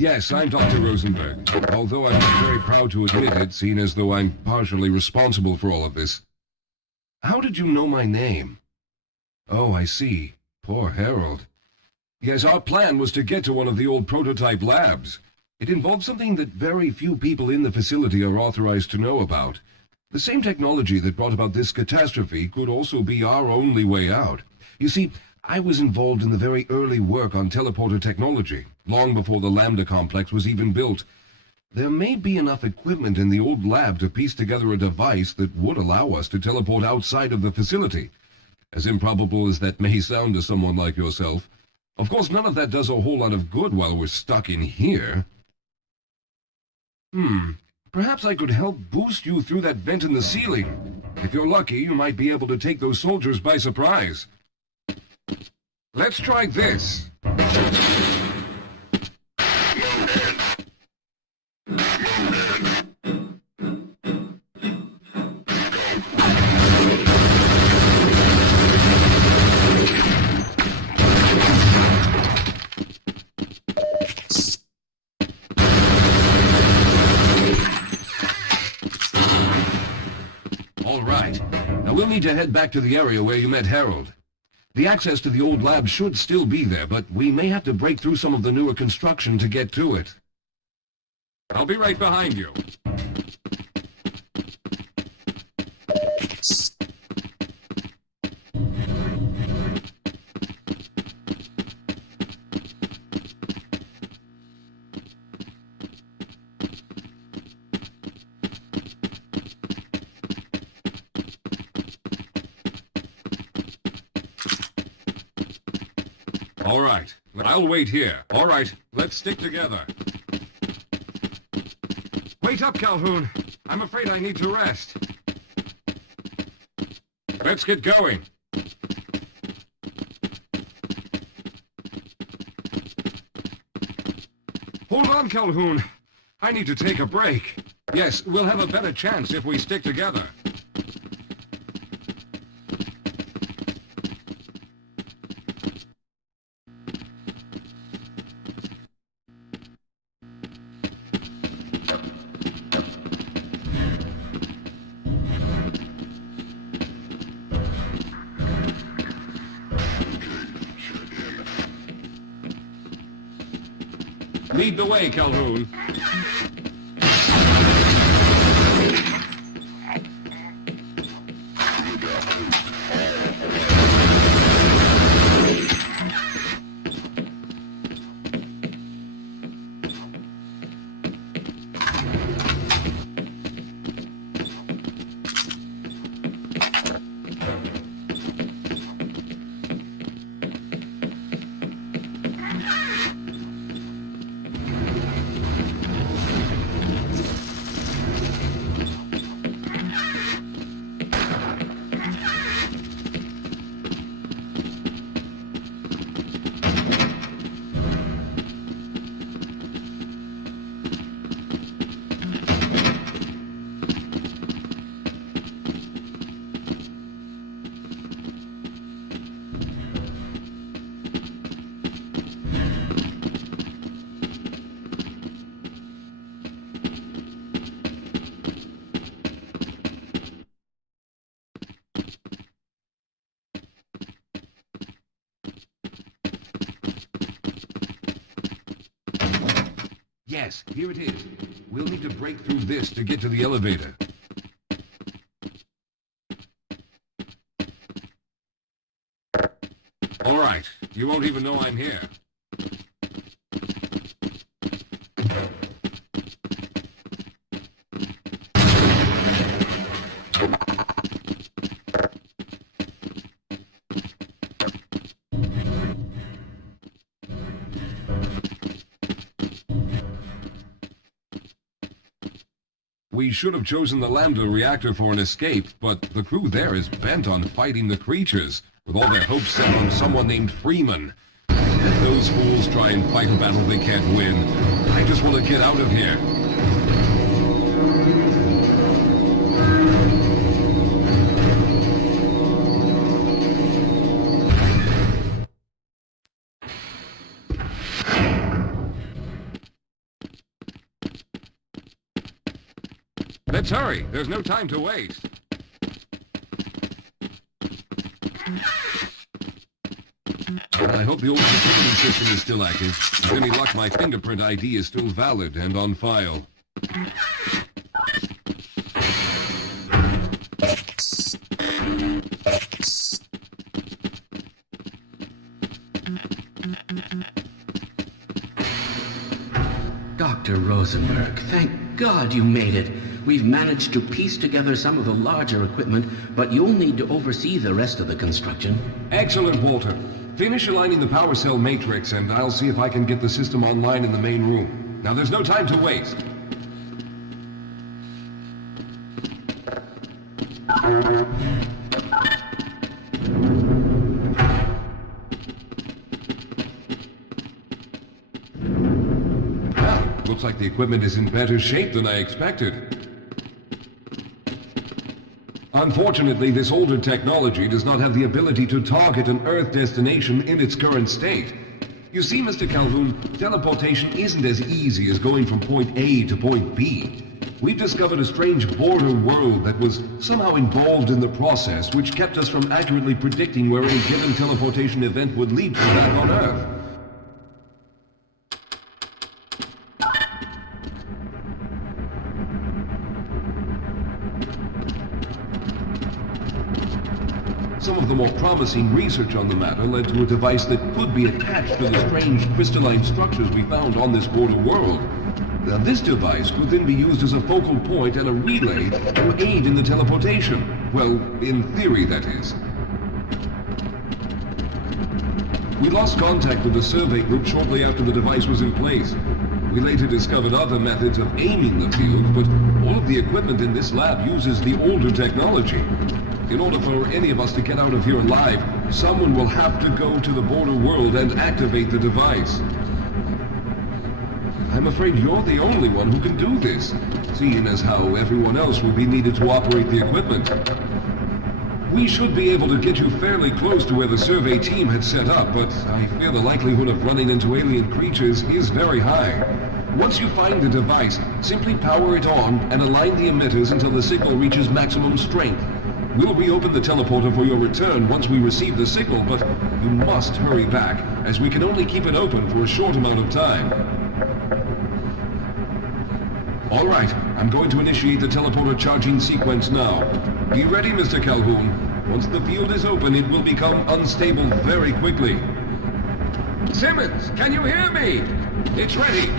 Yes, I'm Dr. Rosenberg, although I'm not very proud to admit it, seeing as though I'm partially responsible for all of this. How did you know my name? Oh, I see. Poor Harold. Yes, our plan was to get to one of the old prototype labs. It involved something that very few people in the facility are authorized to know about. The same technology that brought about this catastrophe could also be our only way out. You see, I was involved in the very early work on teleporter technology, long before the Lambda complex was even built. There may be enough equipment in the old lab to piece together a device that would allow us to teleport outside of the facility. As improbable as that may sound to someone like yourself. Of course, none of that does a whole lot of good while we're stuck in here. Perhaps I could help boost you through that vent in the ceiling. If you're lucky, you might be able to take those soldiers by surprise. Let's try this. All right. Now we'll need to head back to the area where you met Harold. The access to the old lab should still be there, but we may have to break through some of the newer construction to get to it. I'll be right behind you. All right, I'll wait here. All right, let's stick together. Wait up, Calhoun. I'm afraid I need to rest. Let's get going. Hold on, Calhoun. I need to take a break. Yes, we'll have a better chance if we stick together. Lead the way, Calhoun. Yes, here it is. We'll need to break through this to get to the elevator. All right, you won't even know I'm here. We should have chosen the Lambda reactor for an escape, but the crew there is bent on fighting the creatures, with all their hopes set on someone named Freeman. Let those fools try and fight a battle they can't win. I just want to get out of here. Let's hurry. There's no time to waste. I hope the old security system is still active. With any luck, my fingerprint ID is still valid and on file. Dr. Rosenberg, thank God you made it. We've managed to piece together some of the larger equipment, but you'll need to oversee the rest of the construction. Excellent, Walter. Finish aligning the power cell matrix, and I'll see if I can get the system online in the main room. Now, there's no time to waste. Well, looks like the equipment is in better shape than I expected. Unfortunately, this older technology does not have the ability to target an Earth destination in its current state. You see, Mr. Calhoun, teleportation isn't as easy as going from point A to point B. We've discovered a strange border world that was somehow involved in the process, which kept us from accurately predicting where any given teleportation event would lead to back on Earth. Some of the more promising research on the matter led to a device that could be attached to the strange crystalline structures we found on this border world. Now, this device could then be used as a focal point and a relay to aid in the teleportation. Well, in theory, that is. We lost contact with the survey group shortly after the device was in place. We later discovered other methods of aiming the field, but all of the equipment in this lab uses the older technology. In order for any of us to get out of here alive, someone will have to go to the border world and activate the device. I'm afraid you're the only one who can do this, seeing as how everyone else will be needed to operate the equipment. We should be able to get you fairly close to where the survey team had set up, but I fear the likelihood of running into alien creatures is very high. Once you find the device, simply power it on and align the emitters until the signal reaches maximum strength. We'll reopen the teleporter for your return once we receive the signal, but you must hurry back, as we can only keep it open for a short amount of time. All right, I'm going to initiate the teleporter charging sequence now. Be ready, Mr. Calhoun. Once the field is open, it will become unstable very quickly. Simmons, can you hear me? It's ready.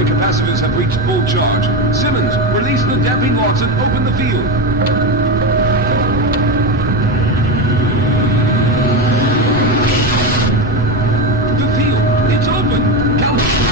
Capacitors have reached full charge. Simmons, release the damping locks and open the field. The field, it's open. Teleporter.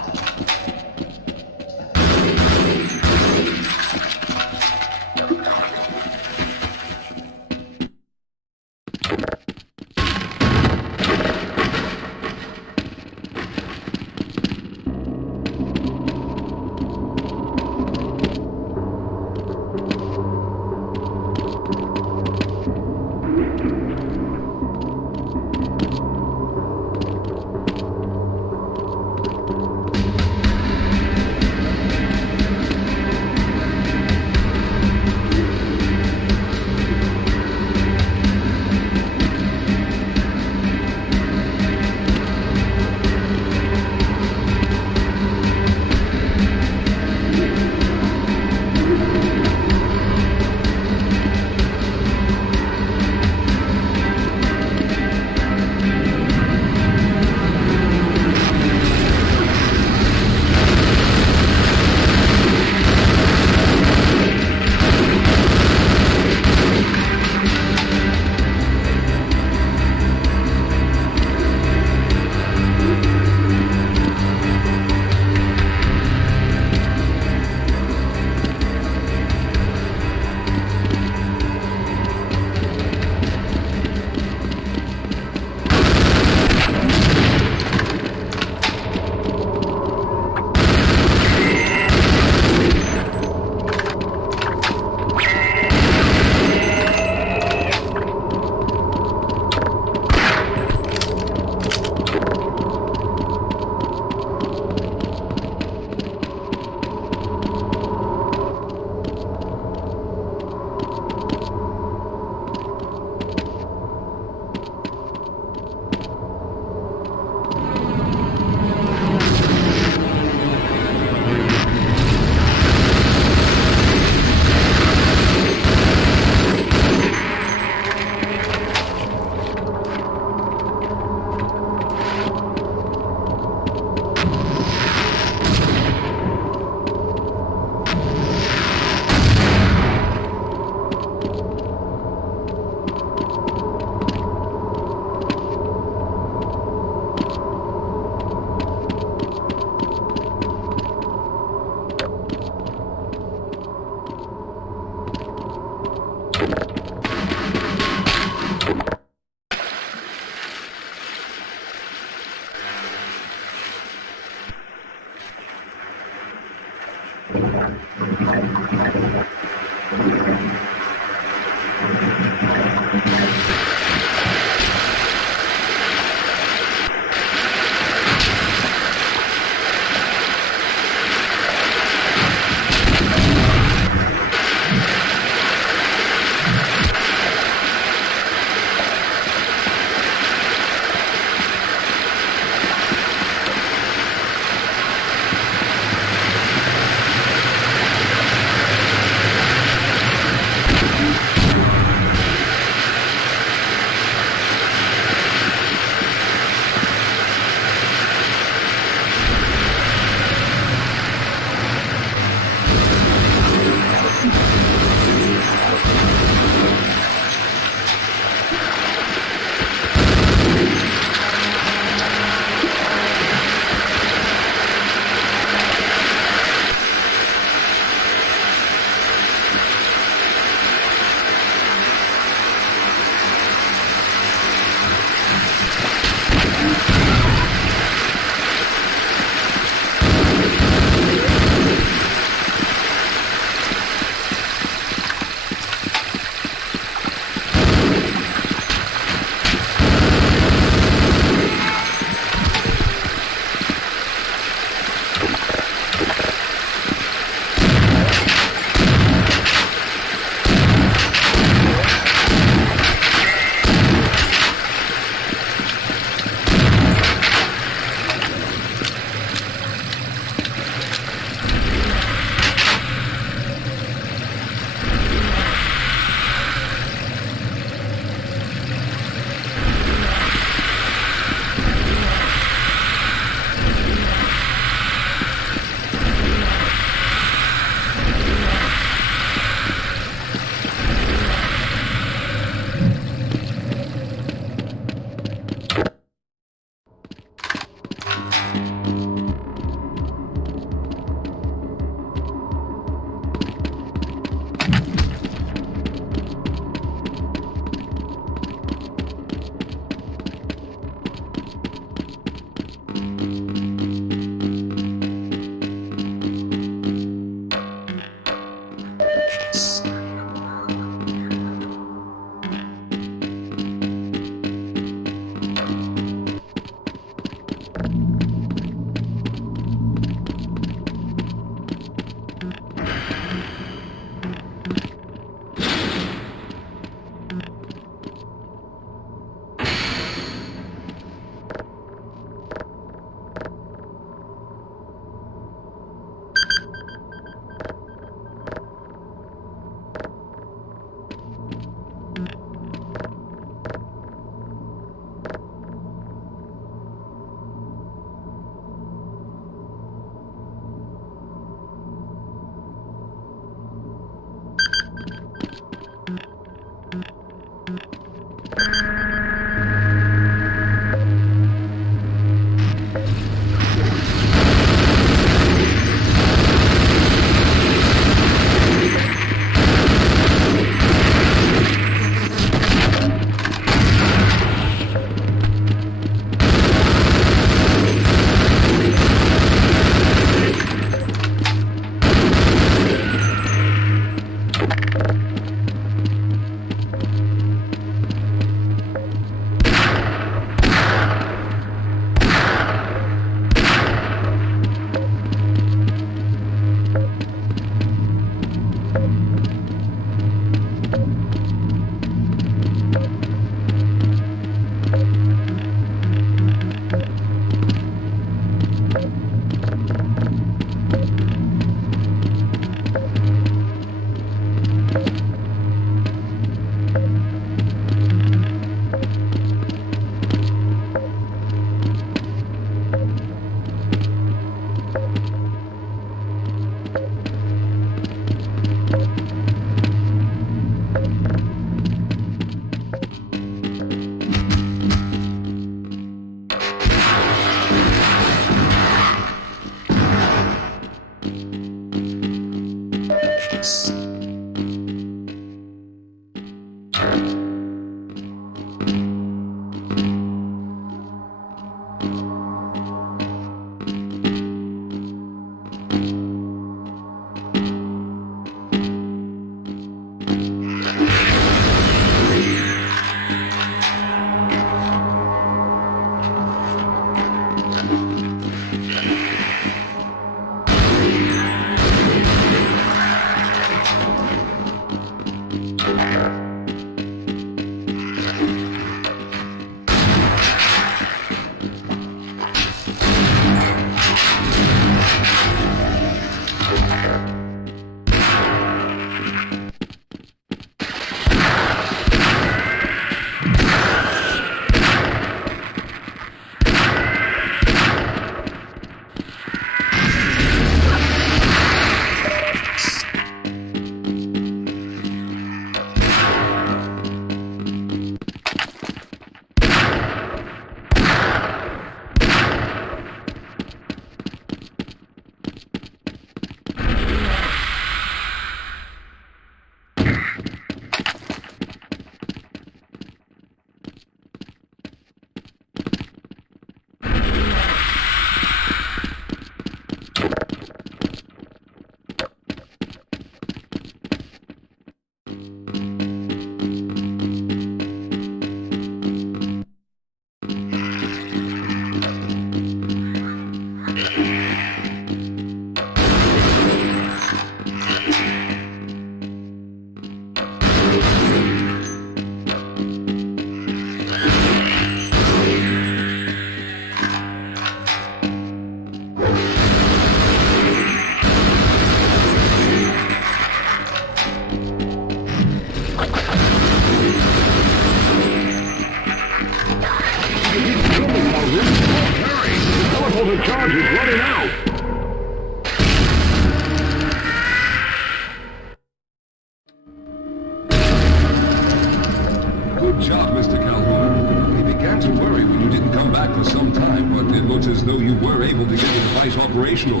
Good job, Mr. Calhoun. We began to worry when you didn't come back for some time, but it looks as though you were able to get the device operational.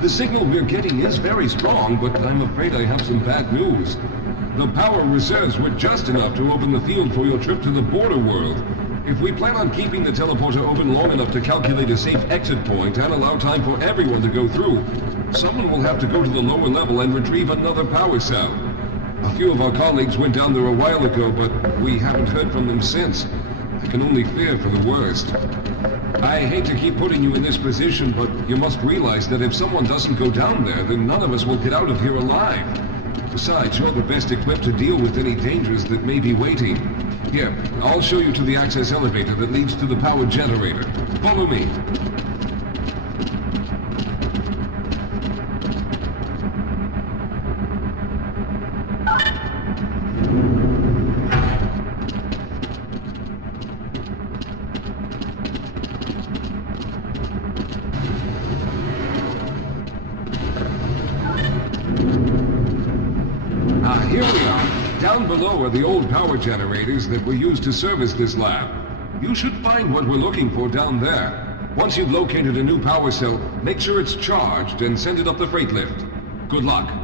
The signal we're getting is very strong, but I'm afraid I have some bad news. The power reserves were just enough to open the field for your trip to the border world. If we plan on keeping the teleporter open long enough to calculate a safe exit point and allow time for everyone to go through, someone will have to go to the lower level and retrieve another power cell. A few of our colleagues went down there a while ago, but we haven't heard from them since. I can only fear for the worst. I hate to keep putting you in this position, but you must realize that if someone doesn't go down there, then none of us will get out of here alive. Besides, you're the best equipped to deal with any dangers that may be waiting. Here, I'll show you to the access elevator that leads to the power generator. Follow me. Here we are. Down below are the old power generators that were used to service this lab. You should find what we're looking for down there. Once you've located a new power cell, make sure it's charged and send it up the freight lift. Good luck.